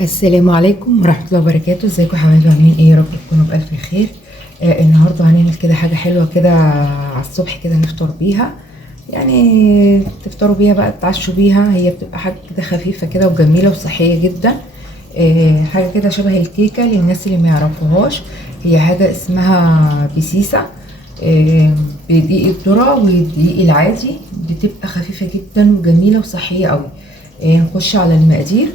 السلام عليكم ورحمة الله وبركاته. ازيكم يا حبايبي؟ عاملين ايه؟ يا رب تكونوا بألف خير. النهارده هنعمل كده حاجة حلوة كده على الصبح كده نفطر بيها. يعني تفطروا بيها بقى، تتعشوا بيها. هي بتبقى حاجة كده خفيفة كده وجميلة وصحية جدا. حاجة كده شبه الكيكة للناس اللي ما يعرفوهاش. هي حاجة اسمها بسيسة. بدقيق الذرة والدقيق العادي. بتبقى خفيفة جدا وجميلة وصحية قوي. نخش على المقادير.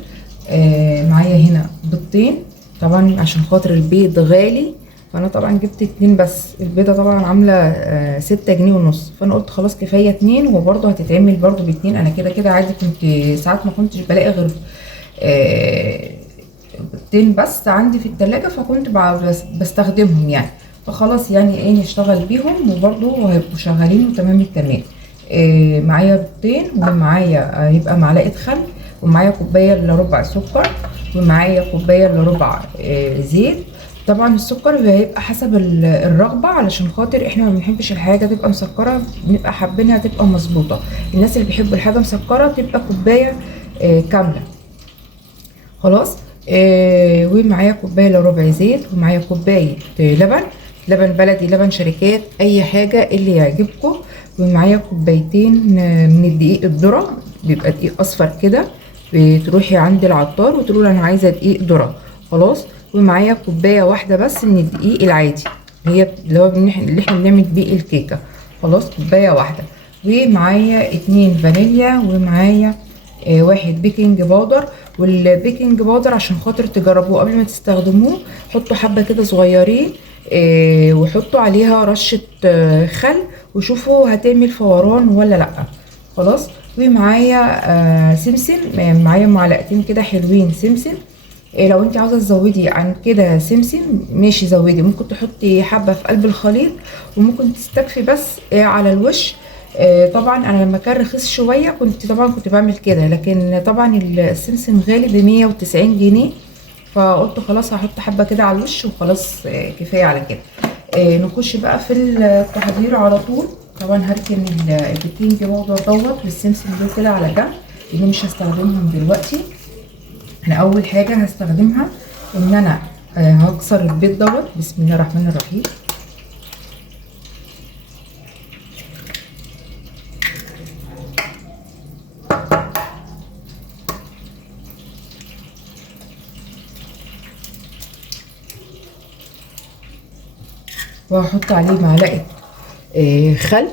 معايا هنا بيضتين. طبعا عشان خاطر البيض غالي، فانا طبعا جبت اتنين بس. البيضه طبعا عامله 6 جنيه ونص، فانا قلت خلاص كفايه اتنين، وبرضه هتتعمل برضه باتنين. انا كده كده عادي، كنت ساعات ما كنتش بلاقي غير آه، بيضتين بس عندي في التلاجة، فكنت بستخدمهم يعني. فخلاص يعني ايه، نشتغل بيهم وبرضه هيبقوا شغالين وتمام التمام. معايا بيضتين، ومعايا يبقى معلقه خل، ومعايا كوبايه الا ربع سكر، ومعايا كوبايه الا ربع زيت. طبعا السكر هيبقى حسب الرغبه، علشان خاطر احنا ما بنحبش الحاجه تبقى مسكره، بنبقى حابينها تبقى مظبوطه. الناس اللي بيحبوا الحاجه مسكره تبقى كوبايه كامله. خلاص. ومعايا كوبايه الا ربع زيت، ومعايا كوبايه لبن. لبن بلدي، لبن شركات، اي حاجه اللي يعجبكم. ومعايا كوبايتين من الدقيق الذره، بيبقى دقيق اصفر كده. بتروحي عند العطار وتقولوا له انا عايزه دقيق ذره. خلاص. ومعايا كوبايه واحده بس من الدقيق العادي، اللي هو اللي احنا بنعمل بيه الكيكه. خلاص، كوبايه واحده. ومعايا 2 فانيليا، ومعايا 1 بيكنج باودر. والبيكنج باودر عشان خاطر تجربوه قبل ما تستخدموه، حطوا حبه كده صغيرين. وحطوا عليها رشه خل، وشوفوا هتعمل فوران ولا لا. خلاص. ومعايا سمسم. معايا معلقتين كده حلوين سمسم. لو انت عاوزه تزودي عن كده سمسم ماشي، زودي. ممكن تحطي حبه في قلب الخليط، وممكن تستكفي بس على الوش. طبعا انا لما كان رخيص شويه كنت بعمل كده، لكن طبعا السمسم غالي ب190 جنيه. فقلت خلاص هحط حبه كده على الوش وخلاص. كفايه على كده. نخش بقى في التحضير على طول. طبعا هركن البيكنج باودر والسمسم دول كده على جنب، اللي مش هستخدمهم دلوقتي. انا اول حاجه هستخدمها ان انا هكسر البيض بسم الله الرحمن الرحيم. وهحط عليه معلقه خل.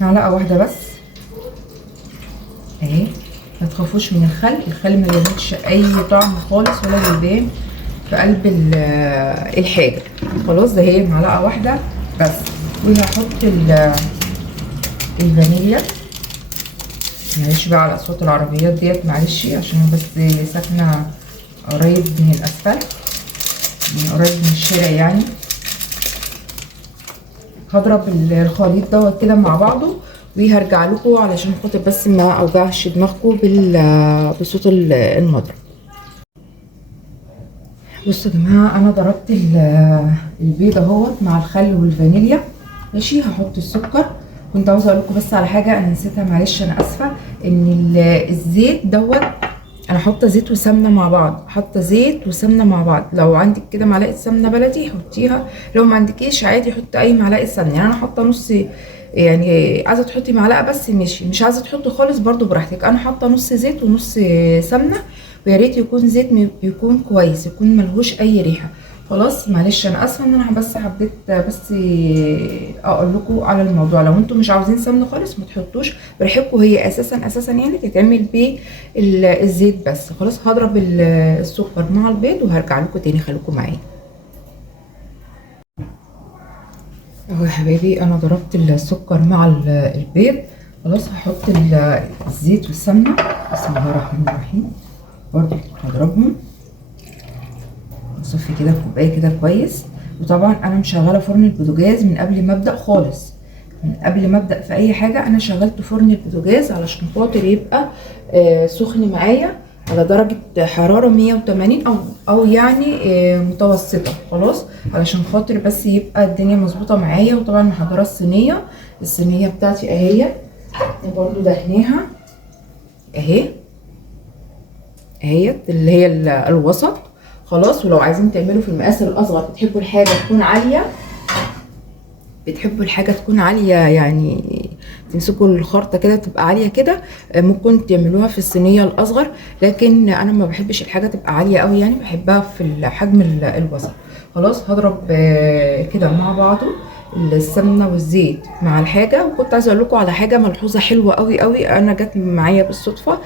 معلقه واحده بس اهي. ما تخافوش من الخل ما بيعملش اي طعم خالص، ولا بيبان في قلب الحاجه. خلاص، ده هي معلقه واحده بس. وهحط الفانيليا. معلش بقى على اصوات العربيات ديت، معلش عشان بس ساكنه قريب من الاسفلت، من قريب من الشارع يعني. هضرب الخليط كده مع بعضه، وهرجع لكم علشان خاطر بس ما اوجعش دماغكم بصوت المضرب. بصوا يا جماعه، انا ضربت البيض اهوت مع الخل والفانيليا. ماشي، هحط السكر. كنت عاوزه اقول لكم بس على حاجه انا نسيتها، معلش انا اسفه. ان الزيت انا حاطه زيت وسمنه مع بعض. حاطه زيت وسمنه مع بعض. لو عندك كده معلقه سمنه بلدي حطيها، لو ما عندكيش عادي حطي اي معلقه سمنه. يعني انا حاطه نص، يعني عايزه تحطي معلقه بس ماشي، مش عايزه تحطي خالص برضو براحتك. انا حاطه نص زيت ونص سمنه. ويا ريت يكون زيت يكون كويس، يكون ملهوش اي ريحه. خلاص، معلش انا اسفه ان انا بس حبيت بس اقول لكم على الموضوع. لو انتم مش عاوزين سمنه خالص ما تحطوش براحتكم، هي اساسا يعني تتعمل بالزيت بس. خلاص، هضرب السكر مع البيض وهرجع لكم تاني، خليكم معايا اهو يا حبايبي. انا ضربت السكر مع البيض. خلاص، هحط الزيت والسمنه. بسم الله الرحمن الرحيم. برضو هضربهم، اصفي كده كوبايه كده كويس. وطبعا انا مشغله فرن البوتاجاز من قبل ما ابدا خالص. من قبل ما ابدا في اي حاجه انا شغلت فرن البوتاجاز علشان خاطر يبقى سخن معايا، على درجة حرارة 180 او يعني متوسطة. خلاص علشان خاطر بس يبقى الدنيا مظبوطة معايا. وطبعا محضرة الصينية بتاعتي اهي برضو دهنيها اهي اهيت اللي هي الوسط. خلاص. ولو عايزين تعملوا في المقاس الاصغر، بتحبوا الحاجة تكون عالية يعني تمسكوا الخرطة كده تبقى عالية كده، ممكن تعملوها في الصينية الاصغر. لكن انا ما بحبش الحاجة تبقى عالية قوي، يعني بحبها في الحجم الوسط. خلاص هضرب كده مع بعضه السمنه والزيت مع الحاجه. وكنت عايزه اقول لكم على حاجه ملحوظه حلوه قوي قوي انا جت معايا بالصدفه،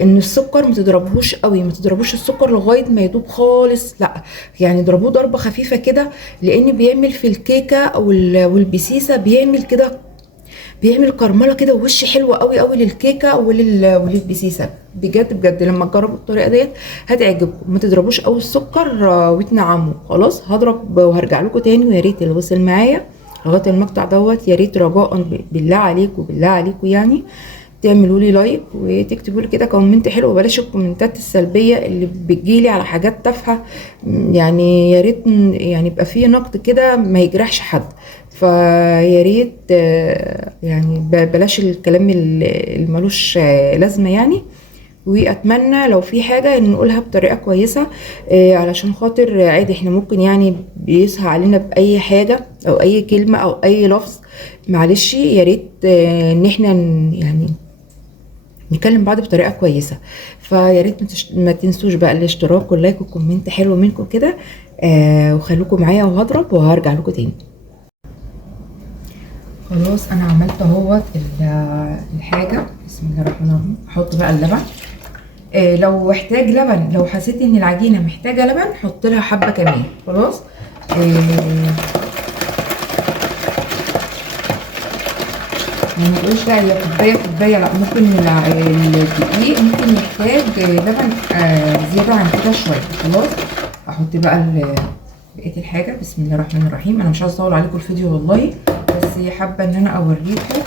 ان السكر ما تضربوش قوي، ما تضربوش السكر لغايه ما يدوب خالص، لا يعني اضربوه ضربه خفيفه كده، لان بيعمل في الكيكه والبسيسه بيعمل كرمله كده ووش حلو قوي قوي للكيكه وللبسيسه. بجد بجد لما تجربوا الطريقه ديت هتعجبكم. ما تضربوش قوي السكر وتنعموا. خلاص هضرب وهرجع لكم تاني. ويا ريت اللي وصل معايا لغايه المقطع دوت، يا ريت رجاء بالله عليكم بالله عليكم يعني تعملوا لي لايك وتكتبوا لي كده كومنت حلو، وبلاش الكومنتات السلبيه اللي بتجيلي على حاجات تافهه. يعني يا ريت يعني يبقى فيه نقد كده ما يجرحش حد. فيا ريت يعني بلاش الكلام اللي ملوش لازمه يعني. واتمنى لو في حاجه نقولها بطريقه كويسه، علشان خاطر عادي احنا ممكن يعني بيسهى علينا باي حاجه او اي كلمه او اي لفظ. معلش يا ريت ان احنا يعني نكلم بعض بطريقه كويسه. فيا ريت ما تنسوش بقى الاشتراك واللايك والكومنت حلو منكم كده. وخليكم معايا وهضرب وهرجع لكم تاني. خلاص انا عملت اهوت الحاجه. بسم الله الرحمن الرحيم. احط بقى اللبن. لو احتاج لبن، لو حسيت ان العجينه محتاجه لبن حط لها حبه كمان. خلاص ما نقولش بقى هي كوبايه لا، ممكن الدقيق ممكن يحتاج لبن زياده عن كده شويه. خلاص احط بقى بقيه الحاجه. بسم الله الرحمن الرحيم. انا مش عايزه اطول عليكم الفيديو والله، بس حابه ان انا اوريكم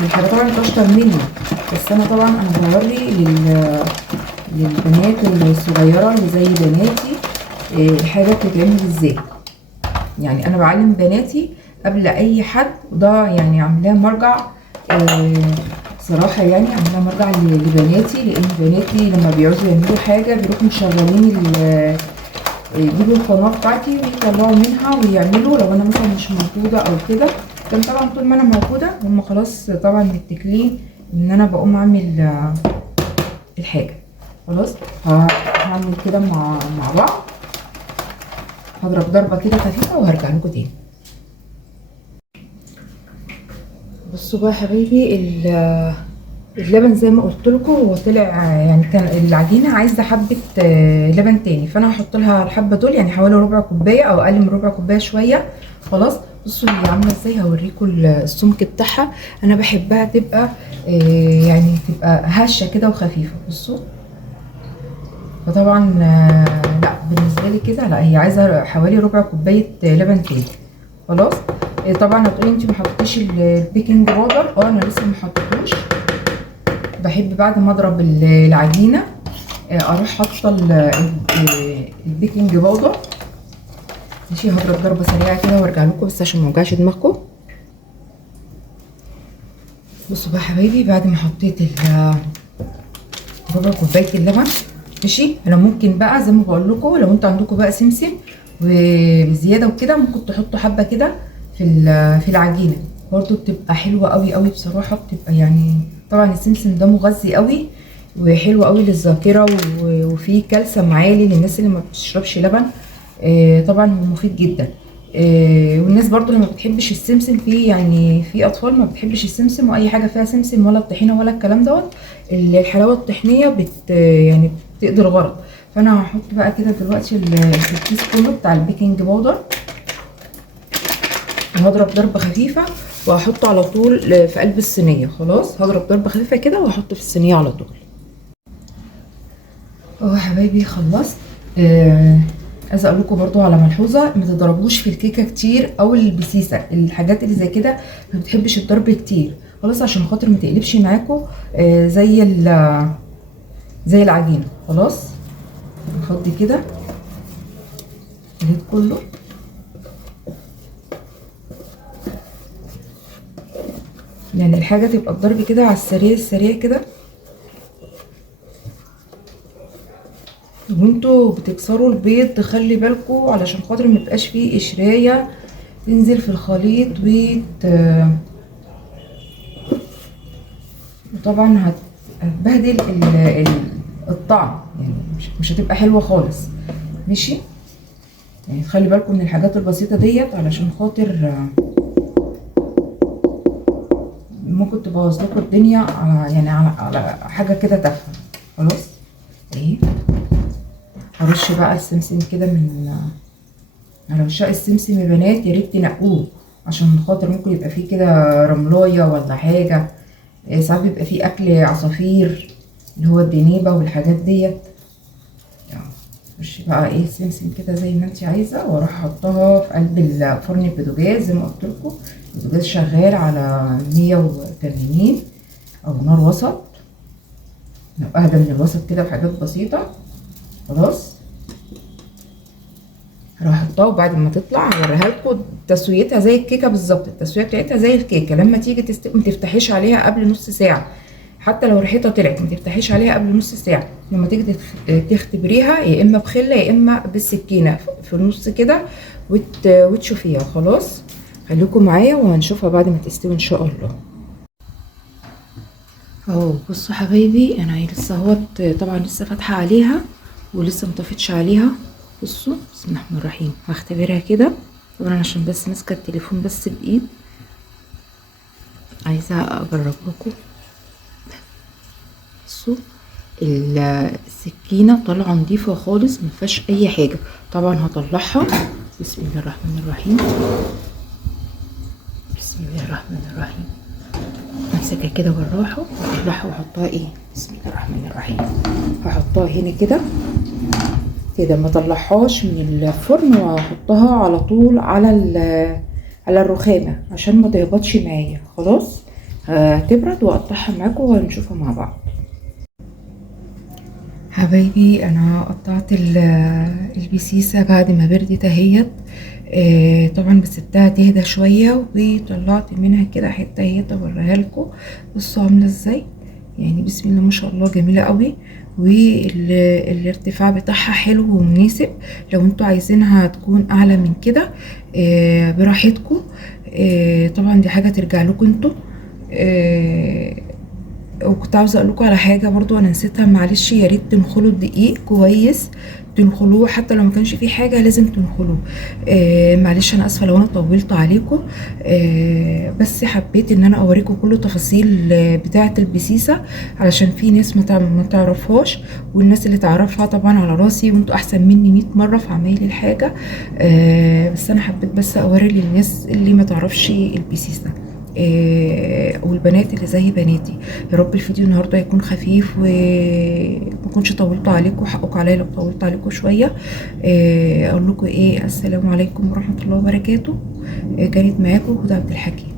الحاجه. طبعا انتوا اشطر مني، بس انا طبعا انا بوري للبنات الصغيره اللي زي بناتي الحاجه بتتعمل ازاي. يعني انا بعلم بناتي قبل اي حد، وده يعني عاملاه مرجع صراحه، يعني عاملاه مرجع لبناتي، لان بناتي لما بيعوزوا يعملوا حاجه بيروحوا مشغلين يجيبوا القناه بتاعتي ويطلعوا منها ويعملوا، لو انا مثلا مش موجوده او كده. كان طبعا طول ما انا موجوده هم خلاص طبعا متكلين ان انا بقوم اعمل الحاجه. خلاص هعمل كده مع بعض. هضرب ضربه كده خفيفه وهرجع لكم تاني. بصوا بقى يا حبايبي، اللبن زي ما قلت لكم هو طلع يعني كان العجينه عايزه حبه لبن تاني، فانا هحط لها الحبه دول يعني حوالي ربع كوبايه او اقل من ربع كوبايه شويه. خلاص بصوا هي عامله ازاي، هوريكم السمك بتاعها. انا بحبها تبقى يعني تبقى هشه كده وخفيفه. بصوا فطبعا لا بالنسبه لي كده لا، هي عايزه حوالي ربع كوبايه لبن تاني. خلاص طبعا هتقولي انت ما حطيتيش البيكنج باودر. انا لسه ما حطيتوش. بحب بعد ما اضرب العجينه اروح حاطه البيكنج باودر. ماشي هضرب ضربه سريعه كده وارجع لكم بس عشان ما اوجعش دماغكم. بصوا بقى يا حبايبي، بعد ما حطيت ربع كوبايه اللبن ماشي، انا ممكن بقى زي ما بقول لكم لو انتوا عندكم بقى سمسم وزياده وكده ممكن تحطوا حبه كده في العجينه برضو، بتبقى حلوه قوي قوي بصراحه. بتبقى يعني طبعا السمسم ده مغذي قوي وحلو قوي للذاكره، وفيه كالسيوم عالي للناس اللي ما بتشربش لبن. طبعا هو مفيد جدا. والناس برضو اللي ما بتحبش السمسم، يعني في اطفال ما بتحبش السمسم واي حاجه فيها سمسم ولا الطحينه ولا الكلام دوت. الحلاوه الطحينيه يعني بتقضي الغرض. فانا هحط بقى كده دلوقتي الكيس كله بتاع البيكنج باودر، وهضرب ضربه خفيفه واحطه على طول في قلب الصينيه. خلاص هضرب ضربه خفيفه كده واحطه في الصينيه على طول. يا حبايبي خلصت. عايزه اقول لكم برضو على ملحوظه، ما تضربوش في الكيكه كتير او البسيسه، الحاجات اللي زي كده ما بتحبش الضرب كتير. خلاص عشان خاطر ما تقلبش معاكم زي العجينه. خلاص نفضي كده الخليط كله. يعني الحاجه تبقى الضرب كده على السريع السريع كده، وانتوا بتكسروا البيض تخلي بالكوا علشان خاطر ميبقاش فيه قشرايه تنزل في الخليط وطبعا هتبهدل الطعم، يعني مش هتبقى حلوه خالص. ماشي، يعني خلي بالكم من الحاجات البسيطه ديت علشان خاطر ممكن تبوظ لكم الدنيا على حاجه كده تافهه. خلاص اهي هرش بقى السمسم كده على وشاء السمسم يا بنات، يا ريت تنقوه عشان خاطر ممكن يبقى فيه كده رملايه ولا حاجه. ساعات بيبقى فيه اكل عصافير اللي هو الدنيبه والحاجات ديت. رش بقى ايه السمسم كده زي ما انت عايزه، واروح احطها في قلب الفرن البوتاجاز زي ما قلت لكم. البوتاجاز شغال على 180 او نار وسط، لو اهدى من الوسط كده بحاجات بسيطه. خلاص هروح احطها، وبعد ما تطلع هوريها لكم تسويتها زي الكيكه بالظبط. التسويه بتاعتها زي الكيكه، لما تيجي تستوي ما تفتحيش عليها قبل نص ساعه، حتى لو ريحتها طلعت ما تفتحيش عليها قبل نص ساعه. لما تيجي تختبريها يا اما بخله يا اما بالسكينه في النص كده وتشوفيها. خلاص خليكم معايا وهنشوفها بعد ما تستوي ان شاء الله. اهو بصوا حبايبي، انا لسه اهوت طبعا لسه فاتحه عليها ولسه مطفتش عليها. بصوا بسم الله الرحمن الرحيم، هختبرها كده طبعا عشان بس ماسكه التليفون بس بايد، عايزه اجرب لكم. بصوا السكينه طالعه نضيفه خالص ما فيهاش اي حاجه. طبعا هطلعها بسم الله الرحمن الرحيم. بسم الله الرحمن الرحيم، امسكها كده بالراحه واطلعها واحطها ايه بسم الله الرحمن الرحيم. هحطها هنا كده ما اطلعهاش من الفرن، واحطها على طول على الرخامه عشان ما تهبطش معايا. خلاص هتبرد واقطعها معاكم وهنشوفها مع بعض. حبايبي انا قطعت البسيسه بعد ما بردت اهيت. طبعا سبتها تهدى شويه وطلعت منها كده حته اهيت اوريها لكم. بصوا عامله ازاي، يعني بسم الله ما شاء الله جميله قوي، والارتفاع بتاعها حلو ومناسب. لو انتوا عايزينها تكون اعلى من كده براحتكم. طبعا دي حاجه ترجع لكم انتوا. وكنت عاوزه اقول لكم على حاجه برضو انا نسيتها، معلش، يا ريت تنخلوا الدقيق كويس، تنخلوه حتى لو ما كانش فيه حاجه لازم تنخلوه. معلش انا اسفه لو انا طولت عليكم. بس حبيت ان انا اوريكم كل تفاصيل بتاعه البسيسه علشان في ناس ما تعرفهاش، والناس اللي تعرفها طبعا على راسي، وانتوا احسن مني 100 مره في عمايل الحاجه. بس انا حبيت بس اوري للناس اللي ما تعرفش البسيسه والبنات اللي زي بناتي. يا رب الفيديو النهارده يكون خفيف وما كنتش طولت عليكم، حقكم عليا لو طولت عليكم شويه. اقول لكم ايه، السلام عليكم ورحمه الله وبركاته. كانت معاكم هدى عبد الحكيم.